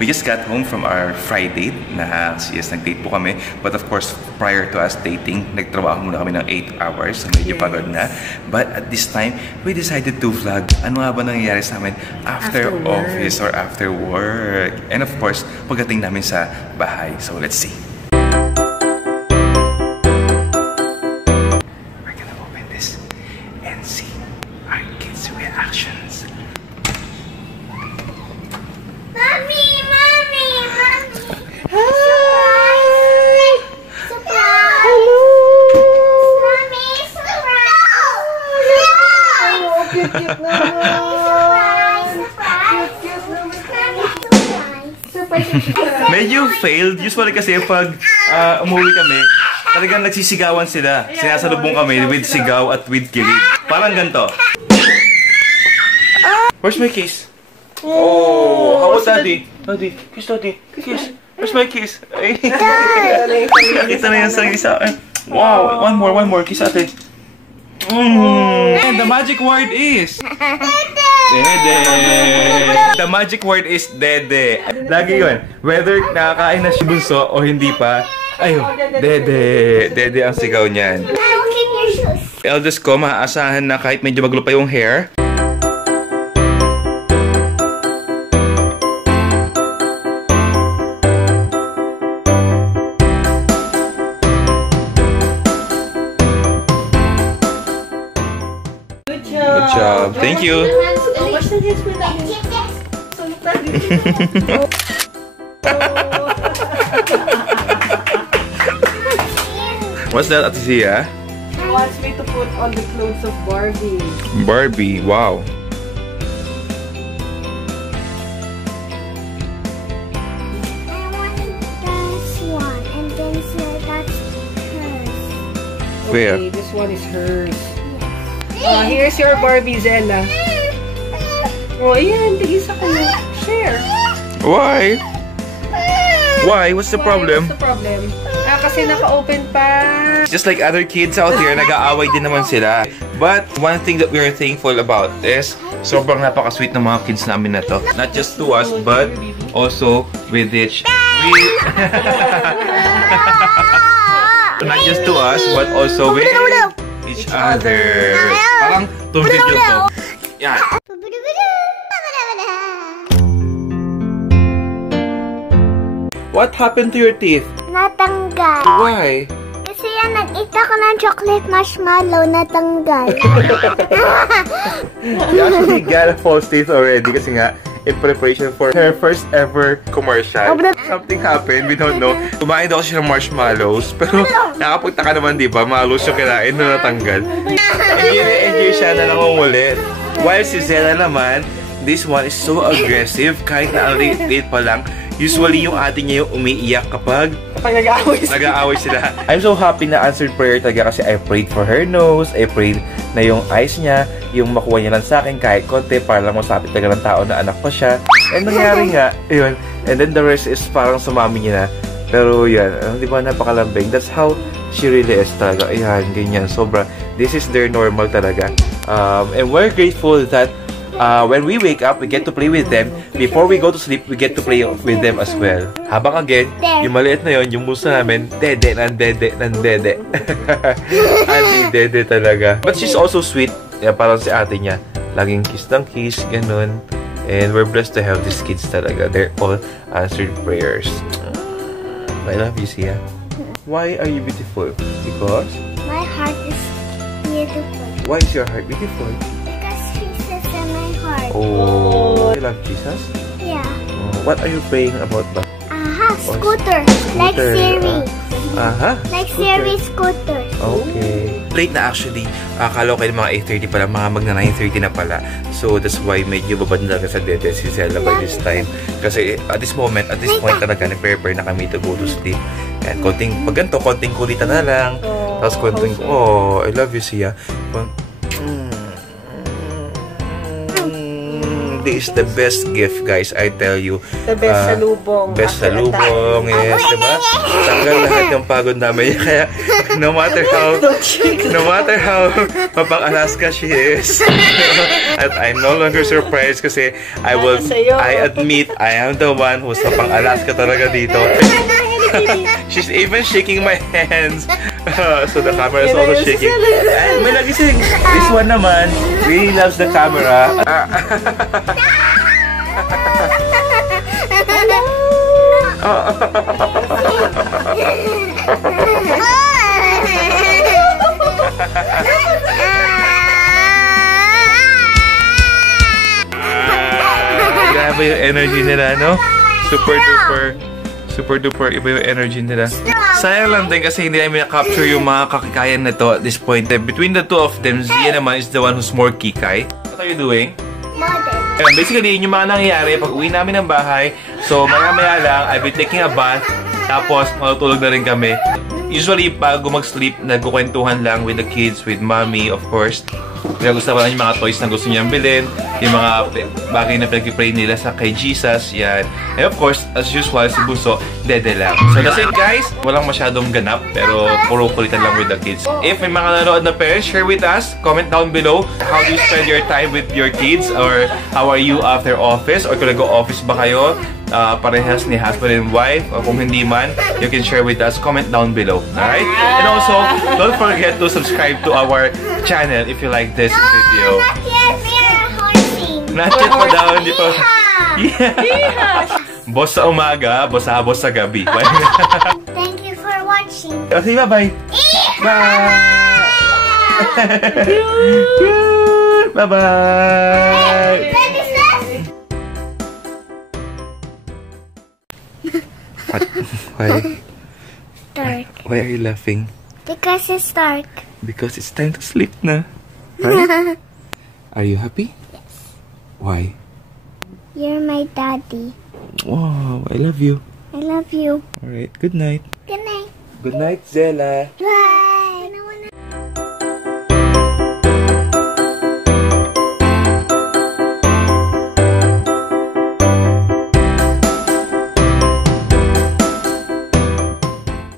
We just got home from our Friday na yes, nag-date po kami. But of course, prior to us dating, nagtrabaho muna kami ng 8 hours. So medyo pagod na. But at this time, we decided to vlog. Ano nga ba nangyayari sa amin after office or after work? And of course, pagdating namin sa bahay. So let's see. We're gonna open this and see our kids' reactions. Medyo failed. Usually kasi pag umuwi kami, talagang nagsisigawan sila. Sinasalubong kami with sigaw at with kilig. Parang ganito. Where's my kiss? Oh, how about daddy? Daddy, kiss daddy. Kiss. Where's my kiss? Ay. Kita na yan sa isa. Wow, one more. Kiss ate. And the magic word is Dede. The magic word is Dede. Lagi yun. Whether nakakain na si Bunso o hindi pa, ayun, Dede. Dede ang sigaw niyan. Eldest ko, maaasahan na kahit medyo maglo pa yung hair. Good job. Thank you. What's that, Ate Zia? He wants me to put on the clothes of Barbie. Barbie, wow. I want this one, and then that's hers. Where? Okay, this one is hers. Here's your Barbie, Zella. Oh, ayan. Bigay sa kanya. Share. Why? Why? What's the problem? What's the problem? Kasi naka-open pa. Just like other kids out here, nag-aaway din naman sila. But one thing that we are thankful about is sobrang napaka-sweet ng mga kids namin na to. Not just to us, but also with each. Not just to us, but also with each other. Parang tumbid yun to. Yan. What happened to your teeth? Natanggal. Why? Kasi yan, nag-ita ko ng chocolate marshmallow, natanggal. She actually got false teeth already kasi nga, in preparation for her first ever commercial. Something happened, we don't know. Kumain daw siya ng marshmallows, pero nakapagta ka naman, di ba? Malos yung kinain na natanggal. Enjoy siya na nangungulit. While si Zella naman, this one is so aggressive, kahit na ang late pa lang. Usually, yung ate niya yung umiiyak kapag nag-aaway sila. I'm so happy na answered prayer talaga kasi I prayed for her nose, I prayed na yung eyes niya, yung makuha niya lang sa akin kahit konti para lang masapit talaga ng tao na anak ko siya. And nangyari nga, yun. And then the rest is parang sumami niya na. Pero yan, di ba, napakalambing. That's how she really is talaga. Ayan, ganyan. Sobra. This is their normal talaga. And we're grateful that when we wake up, we get to play with them. Before we go to sleep, we get to play with them as well. Habang again, yung maliit na yun, yung muso namin, dede ng dede ng dede. Ate dede talaga. But she's also sweet. Yeah, parang si ate niya. Laging kiss ng kiss, ganun. And we're blessed to have these kids talaga. They're all answered prayers. I love you, Sia. Why are you beautiful? Because? My heart is beautiful. Why is your heart beautiful? Oh, you love Jesus? Yeah. What are you praying about ba? Scooter. Like Siri. Like scooter. Siri scooter. Okay. Late na actually. Akala ko kayo mga 8:30 pala, mga magna 9:30 na pala. So that's why medyo babad na sa dede si Zella by this time. Kasi at this point talaga, nag-prepare na kami to go to sleep. And pag ganito, konting kulitan na lang. Tapos konting, I love you, Sia. birthday is the best gift, guys. I tell you. The best salubong. Best salubong, yes, diba? Tanggal lahat yung pagod namin. Kaya, no matter how mapang-Alaska she is, at I'm no longer surprised kasi I admit I am the one who's mapang-Alaska talaga dito. She's even shaking my hands. So the camera is also shaking. And may nagising. This one naman really loves the camera. Grabe yung energy nila, no? Super duper iba yung energy nila. Sayang lang din kasi hindi namin na-capture yung mga kakikayan na to at this point. Between the two of them, Zia naman is the one who's more kikay. What are you doing? Basically, yun yung mga nangyayari pag uwi namin ng bahay. So, maya-maya lang, I'll be taking a bath. Tapos, matutulog na rin kami. Usually, pag mag-sleep, nagkukwentuhan lang with the kids, with mommy, of course. Kaya gusto pa lang yung mga toys na gusto niyang bilhin. Yung mga bagay na pinag-pray nila sa kay Jesus. Yan. And of course, as usual, si Bunso, dede lang. So that's it, guys. Walang masyadong ganap, pero puro kulitan lang with the kids. If may mga nanonood na parents, share with us. Comment down below. How do you spend your time with your kids? Or how are you after office? Or kung nag-office ba kayo? Parehas ni husband and wife. O kung hindi man, you can share with us. Comment down below. Alright? And also, don't forget to subscribe to our channel if you like this video. Not yet pa daw, hindi pa. Yeah. Boss sa umaga, boss sa gabi. Thank you for watching. Okay, bye-bye. Bye! Bye-bye! Why? Dark. Why are you laughing? Because it's dark. Because it's time to sleep na. Right? Are you happy? Yes. Why? You're my daddy. Wow, I love you. I love you. Alright, good night. Good night. Good night, Zella.